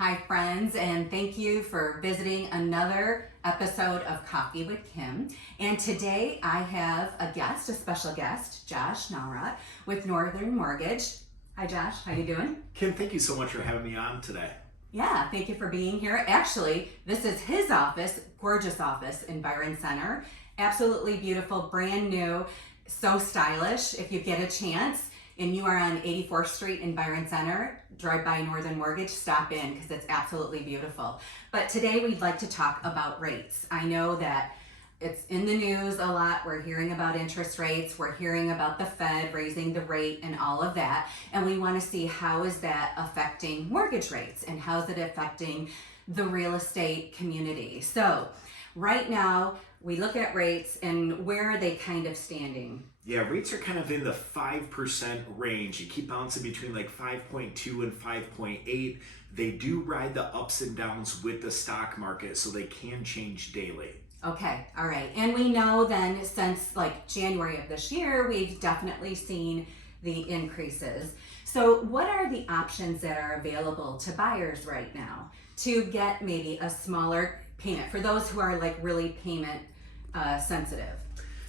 Hi, friends, and thank you for visiting another episode of Coffee with Kim. And today I have a special guest, Josh Nawrot with Northern Mortgage. Hi, Josh. How you doing? Kim, thank you so much for having me on today. Yeah, thank you for being here. Actually, this is his office, gorgeous office in Byron Center. Absolutely beautiful, brand new, so stylish. If you get a chance and you are on 84th Street in Byron Center, drive by Northern Mortgage, stop in because it's absolutely beautiful. But today we'd like to talk about rates. I know that it's in the news a lot. We're hearing about interest rates. We're hearing about the Fed raising the rate and all of that. And we want to see how is that affecting mortgage rates and how is it affecting the real estate community. So right now we look at rates and where are they kind of standing? Yeah, rates are kind of in the 5% range. You keep bouncing between like 5.2 and 5.8. They do ride the ups and downs with the stock market, so they can change daily. Okay, all right. And we know then since like January of this year, we've definitely seen the increases. So what are the options that are available to buyers right now to get maybe a smaller payment for those who are like really payment sensitive?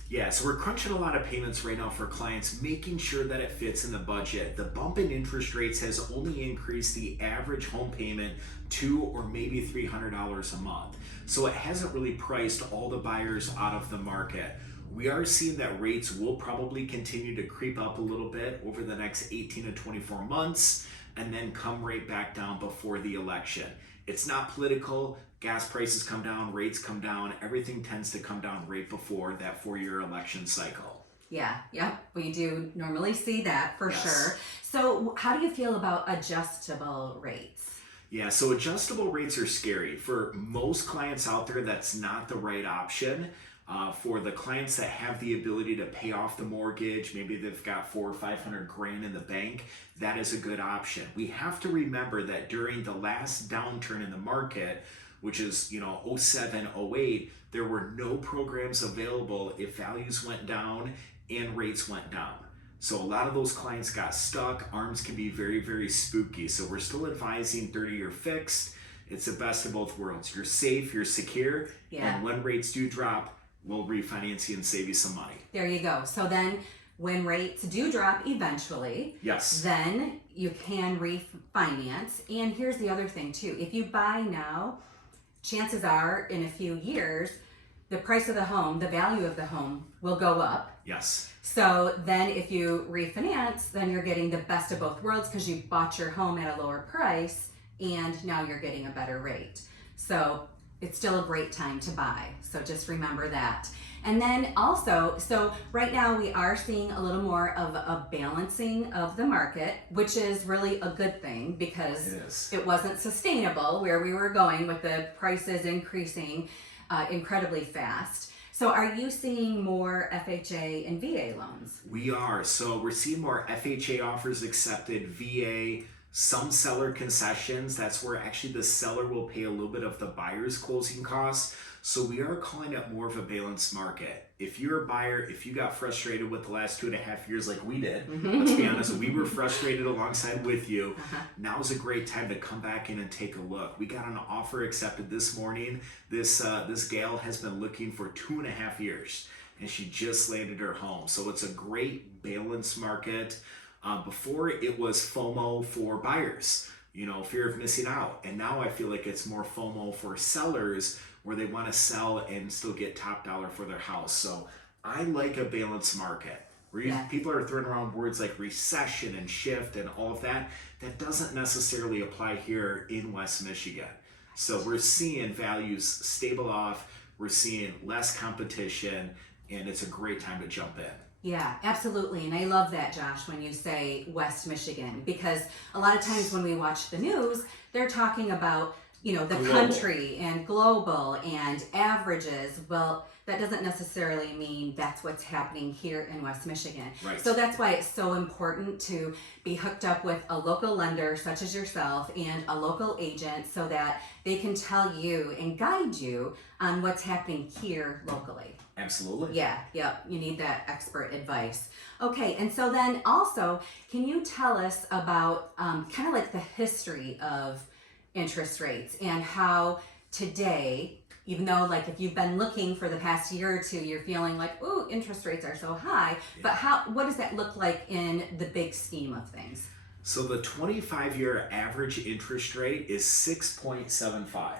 Yeah, so we're crunching a lot of payments right now for clients, making sure that it fits in the budget. The bump in interest rates has only increased the average home payment $200 or maybe $300 a month. So it hasn't really priced all the buyers out of the market. We are seeing that rates will probably continue to creep up a little bit over the next 18 to 24 months and then come right back down before the election. It's not political. Gas prices come down, rates come down, everything tends to come down right before that 4-year election cycle. Yeah, we do normally see that for Yes. sure. So how do you feel about adjustable rates? Yeah, so adjustable rates are scary. For most clients out there, that's not the right option. For the clients that have the ability to pay off the mortgage, maybe they've got $400 or $500 in the bank, that is a good option. We have to remember that during the last downturn in the market, which is 07, 08, there were no programs available if values went down and rates went down. So a lot of those clients got stuck. ARMs can be very, very spooky. So we're still advising 30-year fixed. It's the best of both worlds. You're safe, you're secure, and when rates do drop, we'll refinance you and save you some money. There you go. So then when rates do drop eventually, yes, then you can refinance. And here's the other thing too. If you buy now, chances are in a few years, the price of the home, the value of the home will go up. Yes. So then if you refinance, then you're getting the best of both worlds because you bought your home at a lower price and now you're getting a better rate. So it's still a great time to buy. So just remember that. And then also, so right now we are seeing a little more of a balancing of the market, which is really a good thing because it wasn't sustainable where we were going with the prices increasing incredibly fast. So are you seeing more FHA and VA loans? We are. So we're seeing more FHA offers accepted, VA, some seller concessions. That's where actually the seller will pay a little bit of the buyer's closing costs. So we are calling it more of a balanced market. If you're a buyer, if you got frustrated with the last 2.5 years like we did, let's be honest, we were frustrated alongside with you. Now's a great time to come back in and take a look. We got an offer accepted this morning. This gal has been looking for 2.5 years and she just landed her home. So it's a great balanced market. Before it was FOMO for buyers, fear of missing out. And now I feel like it's more FOMO for sellers where they want to sell and still get top dollar for their house. So I like a balanced market. People are throwing around words like recession and shift and all of that. That doesn't necessarily apply here in West Michigan. So we're seeing values stable off. We're seeing less competition, and it's a great time to jump in. Yeah, absolutely. And I love that, Josh, when you say West Michigan, because a lot of times when we watch the news, they're talking about, the global. Country and global and averages. Well, that doesn't necessarily mean that's what's happening here in West Michigan. Right. So that's why it's so important to be hooked up with a local lender such as yourself and a local agent so that they can tell you and guide you on what's happening here locally. Absolutely. Yeah, you need that expert advice. Okay, and so then also, can you tell us about kind of like the history of interest rates and how today, even though like if you've been looking for the past year or two, you're feeling like, ooh, interest rates are so high, but what does that look like in the big scheme of things? So the 25-year average interest rate is 6.75.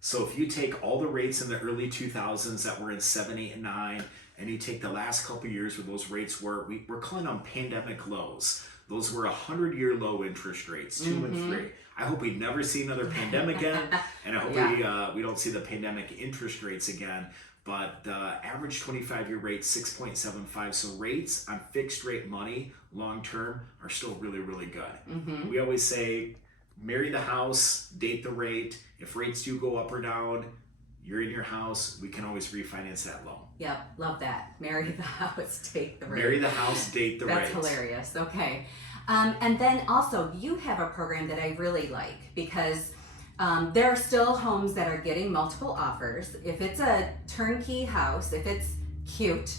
So if you take all the rates in the early 2000s that were in 7, 8, and 9, and you take the last couple years where those rates were, we're calling them pandemic lows. Those were 100-year low interest rates, 2 and 3. I hope we never see another pandemic again, and I hope we don't see the pandemic interest rates again. But the average 25-year rate, 6.75. So rates on fixed rate money long term are still really, really good. We always say, marry the house, date the rate. If rates do go up or down, you're in your house, we can always refinance that loan. Yep, love that. Marry the house, date the rate. Marry the house, date the rate. That's hilarious. Okay. And then also, you have a program that I really like because there are still homes that are getting multiple offers. If it's a turnkey house, if it's cute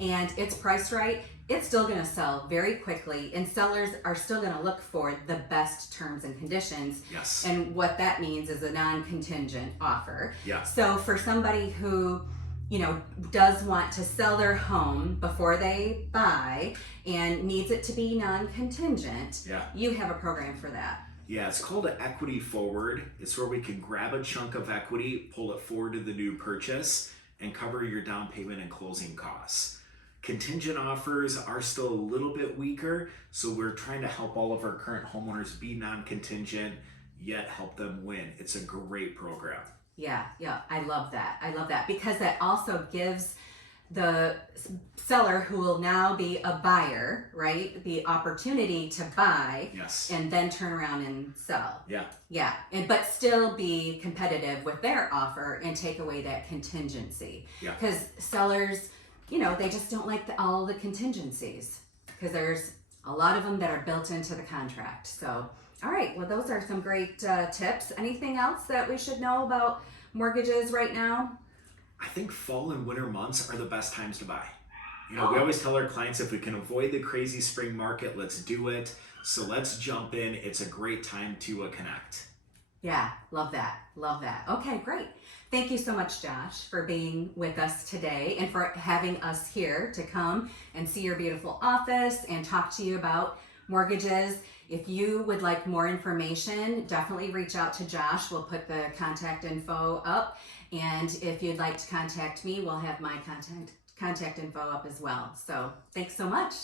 and it's priced right, it's still going to sell very quickly, and sellers are still going to look for the best terms and conditions. Yes. And what that means is a non-contingent offer. Yeah. So for somebody who, you know, does want to sell their home before they buy and needs it to be non-contingent, you have a program for that. Yeah, it's called an equity forward. It's where we can grab a chunk of equity, pull it forward to the new purchase, and cover your down payment and closing costs. Contingent offers are still a little bit weaker, so we're trying to help all of our current homeowners be non-contingent, yet help them win. It's a great program. Yeah, I love that. I love that because that also gives the seller who will now be a buyer, right, the opportunity to buy and then turn around and sell. Yeah, but still be competitive with their offer and take away that contingency. Because sellers, you know, they just don't like all the contingencies because there's a lot of them that are built into the contract. So, all right, well, those are some great tips. Anything else that we should know about mortgages right now? I think fall and winter months are the best times to buy. You know, we always tell our clients if we can avoid the crazy spring market, let's do it. So let's jump in. It's a great time to connect. Yeah, love that. Love that. Okay, great. Thank you so much, Josh, for being with us today and for having us here to come and see your beautiful office and talk to you about mortgages. If you would like more information, definitely reach out to Josh. We'll put the contact info up. And if you'd like to contact me, we'll have my contact info up as well. So thanks so much.